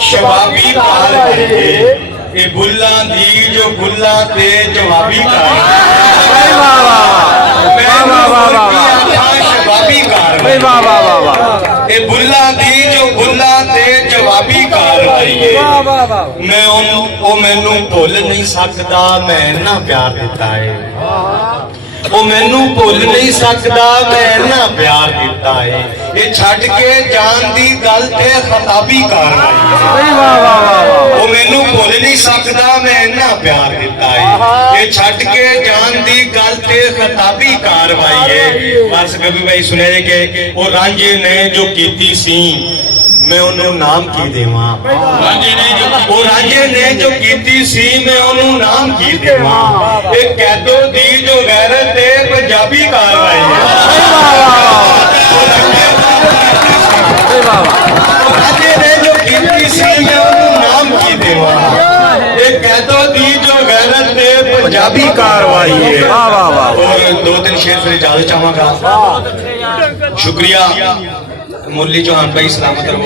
शबाबी car ये बुल्ला दी जो बुल्ला ते जवाबी कार शबाबी कार ये बुल्ला दी जो बुल्ला ते जवाबी कार मैं ओ मैनू भुल नहीं सकता मैं इन्ना प्यार दिता है वो मैनू भुल नहीं सकता मैं इन्ना प्यार दिता है ये छड़ के जान दी गल ते खताबी कारवाई वो मैनू भुल नहीं सकता मैं इन्ना प्यार दिता है ये छड़ के जान दी गल ते खताबी कारवाई है। बस कभी भाई सुने कि वो रांझे ने जो कीती सी मैं उन्हें नाम की देवा वो रांझे ने जो कीती सी मैं उन्हें नाम की देवा एक कैदो दी जो गैरत है पंजाबी कारवाई है। रांझे ने जो कीती सी मैं उन्हें नाम की देवा एक कैदो दी जो गैरत है पंजाबी कारवाई है। और दो तीन शेर फिर इजाजत चाहूंगा। शुक्रिया मुरली चौहान भाई सलामत रहो।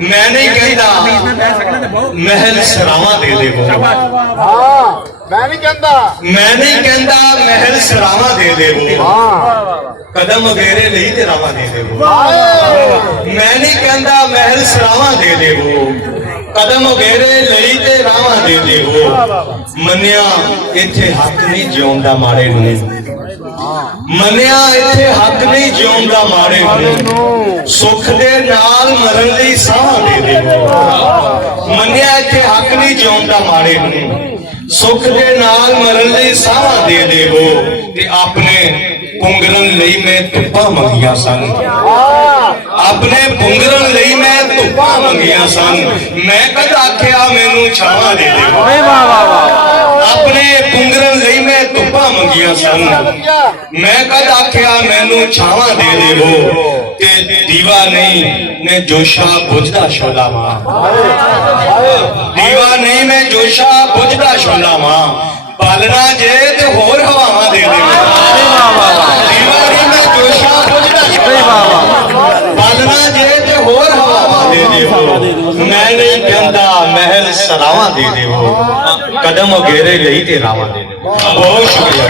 मैं नहीं कहता महल सरावा दे देवो मैं नहीं कहता महल सरावा दे देवो कदम वगैरह नहीं ते रावा दे देवो मैं नहीं कहता महल सरावा दे देवो कदम वगैरह नहीं ते रावा दे देवो मनिया इत्थे हक नहीं जिउंदा माड़े नूं मनिया इत्थे हक नहीं जिउंदा माड़े नूं सुख दे नाल मरन लई साह दे देवो मनिया इत्थे हक नहीं जिउंदा माड़े नूं सुख दे नाल मरन लई साह दे देवो ते अपने पुंगरन लई मैं धुप्पा मंगिया सन अपने पुंगरन लई मैं धुप्पा मंगिया सन मैं कद आख्या मैनू छावां दे देवो अपने पुंगरन लई मैं धुप्पा मंगिया सन मैं कद आख्या मैनू छावां दे देवो ते दीवा नहीं मैं जोशा बुझदा शोला मां दीवा नहीं मैं जोशा बुझदा शोला मां पालना जे ते होर हवावां दे देवो दीवा नहीं मैं जोशा बुझदा शोला मां पालना जे ते होर हवावां दे देवो मैं नहीं कहंदा महल सरावां दे देवो कदम वगैरह लई ते रावां दे देवो। बहुत शुक्रिया।